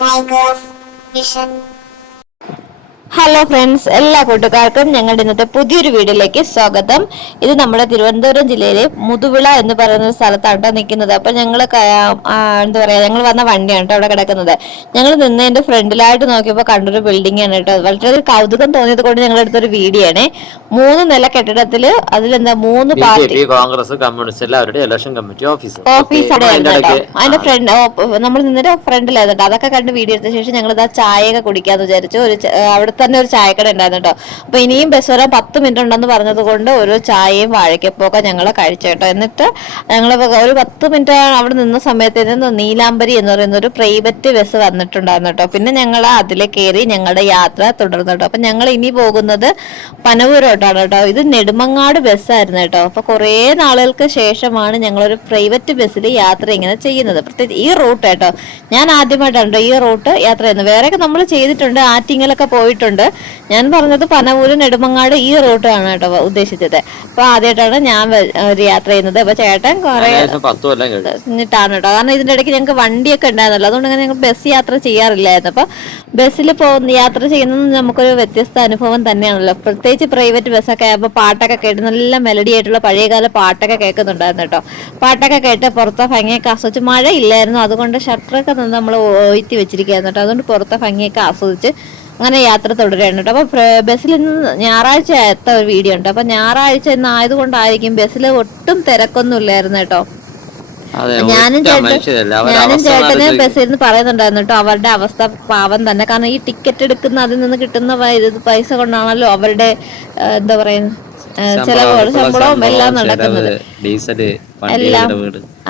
Tigers Vision. Hello friends, എല്ലാ കൂട്ടുകാർക്കും ഞങ്ങളുടെ ഇന്നത്തെ പുതിയൊരു വീഡിയോയിലേക്ക് സ്വാഗതം. ഇത് നമ്മുടെ തിരുവനന്തപുരം ജില്ലയിലെ മുതുവിള എന്ന് പറയുന്ന ഒരു സ്ഥലത്താണ് നിൽക്കുന്നത്. അപ്പൊ ഞങ്ങൾ എന്താ പറയാ, ഞങ്ങൾ വന്ന വണ്ടിയാണ് കേട്ടോ അവിടെ കിടക്കുന്നത്. ഞങ്ങൾ നിന്നതിന്റെ ഫ്രണ്ടിലായിട്ട് നോക്കിയപ്പോൾ കണ്ടൊരു ബിൽഡിംഗ് ആണ് കേട്ടോ. വളരെ കൗതുകം തോന്നിയത് കൊണ്ട് ഞങ്ങൾ എടുത്തൊരു വീഡിയോ ആണ്. 3 നില കെട്ടിടത്തില് അതിലെന്താ 3 പാർട്ടി കോൺഗ്രസ് കമ്മ്യൂണിസ്റ്റ് എല്ലാവരുടെ ഇലക്ഷൻ കമ്മിറ്റി ഓഫീസ് അവിടെ കേട്ടോ. അതിന്റെ ഫ്രണ്ട് നമ്മൾ നിന്നിട്ട് ഫ്രണ്ടിലായിരുന്നു കേട്ടോ. അതൊക്കെ കണ്ട് വീഡിയോ എടുത്ത ശേഷം ഞങ്ങൾ ഇതാ ചായയൊക്കെ കുടിക്കാന്ന് വിചാരിച്ചു. അവിടെ തന്നെ ഒരു ചായക്കട ഉണ്ടായിരുന്നു കേട്ടോ. അപ്പൊ ഇനിയും ബസ് വരാൻ 10 മിനിറ്റ് ഉണ്ടെന്ന് പറഞ്ഞത് കൊണ്ട് ഒരു ചായയും വാഴക്കപ്പൊക്കെ ഞങ്ങൾ കഴിച്ചു കേട്ടോ. എന്നിട്ട് ഞങ്ങൾ ഒരു 10 മിനിറ്റ് അവിടെ നിന്ന സമയത്ത് നീലാംബരി എന്ന് പറയുന്ന ഒരു പ്രൈവറ്റ് ബസ് വന്നിട്ടുണ്ടായിരുന്നു കേട്ടോ. പിന്നെ ഞങ്ങൾ അതിൽ കയറി ഞങ്ങളുടെ യാത്ര തുടർന്നു കേട്ടോ. അപ്പൊ ഞങ്ങൾ ഇനി പോകുന്നത് പനവൂരോട്ടാണ് കേട്ടോ. ഇത് നെടുമങ്ങാട് ബസ്സായിരുന്നു കേട്ടോ. അപ്പൊ കുറേ നാളുകൾക്ക് ശേഷമാണ് ഞങ്ങളൊരു പ്രൈവറ്റ് ബസ്സിൽ യാത്ര ഇങ്ങനെ ചെയ്യുന്നത്. പ്രത്യേകിച്ച് ഈ റൂട്ട് കേട്ടോ, ഞാൻ ആദ്യമായിട്ടാണ് ഈ റൂട്ട് യാത്ര ചെയ്യുന്നത്. വേറെയൊക്കെ നമ്മൾ ചെയ്തിട്ടുണ്ട്, ആറ്റിങ്ങലൊക്കെ പോയിട്ടുണ്ട്. ഞാൻ പറഞ്ഞത് പനവൂര് നെടുമങ്ങാട് ഈ റൂട്ടാണ് കേട്ടോ ഉദ്ദേശിച്ചത്. അപ്പൊ ആദ്യമായിട്ടാണ് ഞാൻ ഒരു യാത്ര ചെയ്യുന്നത്. അപ്പൊ ചേട്ടൻ കുറെ എന്നിട്ടാണ് കേട്ടോ. കാരണം ഇതിന്റെ ഇടയ്ക്ക് ഞങ്ങൾക്ക് വണ്ടിയൊക്കെ ഉണ്ടായിരുന്നല്ലോ, അതുകൊണ്ട് അങ്ങനെ ഞങ്ങൾ ബസ് യാത്ര ചെയ്യാറില്ലായിരുന്നു. അപ്പൊ ബസ്സിൽ യാത്ര ചെയ്യുന്നത് നമുക്കൊരു വ്യത്യസ്ത അനുഭവം തന്നെയാണല്ലോ. പ്രത്യേകിച്ച് പ്രൈവറ്റ് ബസ്സൊക്കെ ആകുമ്പോൾ പാട്ടൊക്കെ കേട്ട് നല്ല മെലഡി ആയിട്ടുള്ള പഴയകാല പാട്ടൊക്കെ കേൾക്കുന്നുണ്ടായിരുന്നു കേട്ടോ. പാട്ടൊക്കെ കേട്ട് പുറത്തെ ഭംഗിയൊക്കെ ആസ്വദിച്ച്, മഴ ഇല്ലായിരുന്നു അതുകൊണ്ട് ഷട്ടറൊക്കെ നിന്ന് നമ്മൾ ഒഴുത്തി വെച്ചിരിക്കുകയായിരുന്നു കേട്ടോ. അതുകൊണ്ട് പുറത്തെ ഭംഗിയൊക്കെ ആസ്വദിച്ച് അങ്ങനെ യാത്ര തുടരുകയാണ് കേട്ടോ. അപ്പൊ ബസ്സിൽ ഇന്ന് ഞായറാഴ്ച ആയത്ത ഒരു വീഡിയോ ഉണ്ട്. അപ്പൊ ഞായറാഴ്ച ഇന്ന് ആയതുകൊണ്ടായിരിക്കും ബസ്സിൽ ഒട്ടും തിരക്കൊന്നും ഇല്ലായിരുന്നു കേട്ടോ. ഞാനും ചേട്ടന് ബസ്സിൽ നിന്ന് പറയുന്നുണ്ടായിരുന്നു കേട്ടോ അവരുടെ അവസ്ഥ പാവം തന്നെ. കാരണം ഈ ടിക്കറ്റ് എടുക്കുന്ന അതിൽ നിന്ന് കിട്ടുന്ന പൈസ കൊണ്ടാണല്ലോ അവരുടെ എന്താ പറയുക ചെലവുകൾ, ശമ്പളവും എല്ലാം നടക്കുന്നത് എല്ലാം.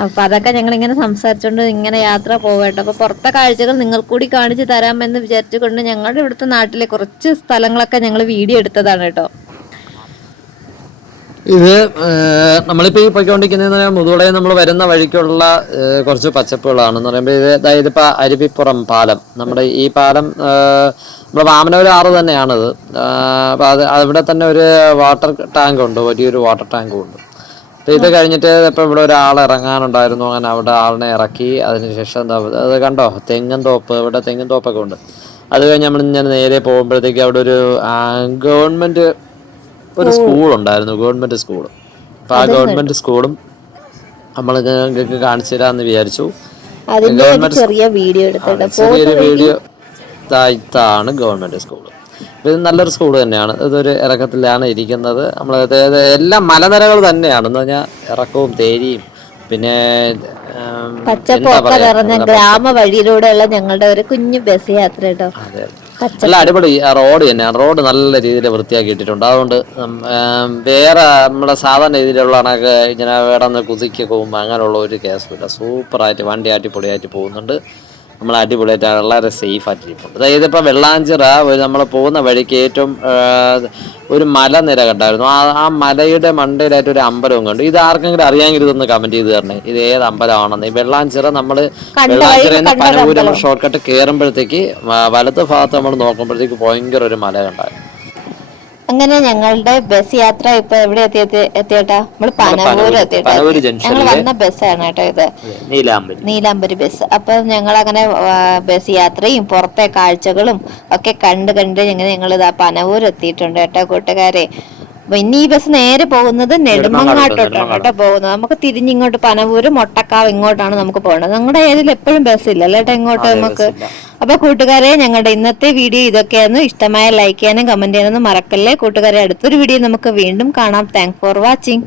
അപ്പൊ അതൊക്കെ ഞങ്ങൾ ഇങ്ങനെ സംസാരിച്ചുകൊണ്ട് ഇങ്ങനെ യാത്ര പോകട്ടോ. അപ്പൊ പുറത്തെ കാഴ്ചകൾ നിങ്ങൾക്ക് കൂടി കാണിച്ചു തരാമെന്ന് വിചാരിച്ചുകൊണ്ട് ഞങ്ങളുടെ ഇവിടുത്തെ നാട്ടിലെ കുറച്ച് സ്ഥലങ്ങളൊക്കെ ഞങ്ങൾ വീഡിയോ എടുത്തതാണ് കേട്ടോ. ഇത് നമ്മളിപ്പോൾ ഈ പോയിക്കൊണ്ടിരിക്കുന്ന മുതുകുളയിൽ നമ്മൾ വരുന്ന വഴിക്കുള്ള കുറച്ച് പച്ചപ്പുകളാണെന്ന് പറയുമ്പോൾ അതായത് ഇപ്പോൾ അരുവിപ്പുറം പാലം, നമ്മുടെ ഈ പാലം നമ്മുടെ വാമനപുരം ആറ് തന്നെയാണത്. അപ്പോൾ അവിടെ തന്നെ ഒരു വാട്ടർ ടാങ്ക് ഉണ്ട്, വലിയൊരു വാട്ടർ ടാങ്കും ഉണ്ട്. അപ്പോൾ ഇത് കഴിഞ്ഞിട്ട് ഇപ്പോൾ ഇവിടെ ഒരാൾ ഇറങ്ങാനുണ്ടായിരുന്നു, അങ്ങനെ അവിടെ ആളിനെ ഇറക്കി. അതിനുശേഷം എന്താ അത് കണ്ടോ, തെങ്ങും തോപ്പ്, ഇവിടെ തെങ്ങും തോപ്പൊക്കെ ഉണ്ട്. അത് കഴിഞ്ഞ് നമ്മൾ ഞാൻ നേരെ പോകുമ്പോഴത്തേക്ക് അവിടെ ഒരു ഗവൺമെൻറ് ഒരു സ്കൂളുണ്ടായിരുന്നു, ഗവൺമെൻറ് സ്കൂൾ. അപ്പോൾ ആ ഗവൺമെൻറ് സ്കൂളും നമ്മൾ കാണിച്ചു തരാമെന്ന് വിചാരിച്ചു. ചെറിയൊരു വീഡിയോ ഇതാണ് ഗവൺമെൻറ് സ്കൂൾ. ഇത് നല്ലൊരു സ്കൂൾ തന്നെയാണ്. ഇതൊരു ഇറക്കത്തിലാണ് ഇരിക്കുന്നത്. നമ്മൾ എല്ലാം മലനിരകൾ തന്നെയാണ് എന്ന് പറഞ്ഞാൽ ഇറക്കവും തേരിയും പിന്നെ പച്ചപ്പൊക്കെ നിറഞ്ഞ ഗ്രാമ വഴിയിലൂടെയുള്ള ഞങ്ങളുടെ ഒരു കുഞ്ഞു ബസ് യാത്ര കേട്ടോ. നല്ല അടിപൊളി റോഡ് തന്നെയാണ്. റോഡ് നല്ല രീതിയിൽ വൃത്തിയാക്കി ഇട്ടിട്ടുണ്ട്. അതുകൊണ്ട് വേറെ നമ്മുടെ സാധാരണ രീതിയിലുള്ള കണക്ക് ഇങ്ങനെ വേടന്ന് കുതിക്കൊക്കെ പോകുമ്പോൾ അങ്ങനെയുള്ള ഒരു കേസുമില്ല. സൂപ്പറായിട്ട് വണ്ടി അടിപൊളിയായിട്ട് പോകുന്നുണ്ട്. നമ്മൾ അടിപൊളിയായിട്ട് വളരെ സേഫ് ആയിട്ടിരിപ്പുണ്ട്. അതായത് ഇപ്പോൾ വെള്ളാഞ്ചിറ നമ്മൾ പോകുന്ന വഴിക്ക് ഏറ്റവും ഒരു മലനിര കണ്ടായിരുന്നു. ആ മലയുടെ മണ്ടയിലായിട്ട് ഒരു അമ്പലവും കണ്ടു. ഇത് ആർക്കെങ്കിലും അറിയാമെങ്കിൽ ഇതൊന്ന് കമന്റ് ചെയ്ത് തരണേ, ഇത് ഏത് അമ്പലമാണെന്ന്. ഈ വെള്ളാഞ്ചിറ നമ്മൾ വെള്ളാഞ്ചിറയിൽ നിന്ന് പനവൂര് നമ്മൾ ഷോർട്ട് കട്ട് കയറുമ്പോഴത്തേക്ക് വലത്ത് ഭാഗത്ത് നമ്മൾ നോക്കുമ്പോഴത്തേക്ക് ഭയങ്കര ഒരു മല കണ്ടായിരുന്നു. അങ്ങനെ ഞങ്ങളുടെ ബസ് യാത്ര ഇപ്പൊ എവിടെ എത്തിയേട്ടാ? നമ്മൾ പനവൂര് എത്തിയിട്ടാ. ഞങ്ങൾ വന്ന ബസ്സാണ് കേട്ടോ ഇത്, നീലാംബരി ബസ്. അപ്പൊ ഞങ്ങൾ അങ്ങനെ ബസ് യാത്രയും പുറത്തെ കാഴ്ചകളും ഒക്കെ കണ്ട് ഞങ്ങൾ ഇതാ പനവൂര് എത്തിയിട്ടുണ്ട് കേട്ടോ കൂട്ടുകാരെ. അപ്പൊ ഇനി ഈ ബസ് നേരെ പോകുന്നത് നെടുമങ്ങാട്ടോട്ടാണ് കേട്ടോ പോകുന്നത്. നമുക്ക് തിരിഞ്ഞിങ്ങോട്ട് പനവൂര് മൊട്ടക്കാവ് ഇങ്ങോട്ടാണ് നമുക്ക് പോകേണ്ടത്. ഞങ്ങളുടെ ഏരിയയിൽ എപ്പോഴും ബസ് ഇല്ലല്ലോ കേട്ടോ ഇങ്ങോട്ട് നമുക്ക്. അപ്പൊ കൂട്ടുകാരെ, ഞങ്ങളുടെ ഇന്നത്തെ വീഡിയോ ഇതൊക്കെയായിരുന്നു. ഇഷ്ടമായ ലൈക്ക് ചെയ്യാനും കമന്റ് ചെയ്യാനൊന്നും മറക്കല്ലേ കൂട്ടുകാരെ. അടുത്തൊരു വീഡിയോ നമുക്ക് വീണ്ടും കാണാം. Thanks for watching.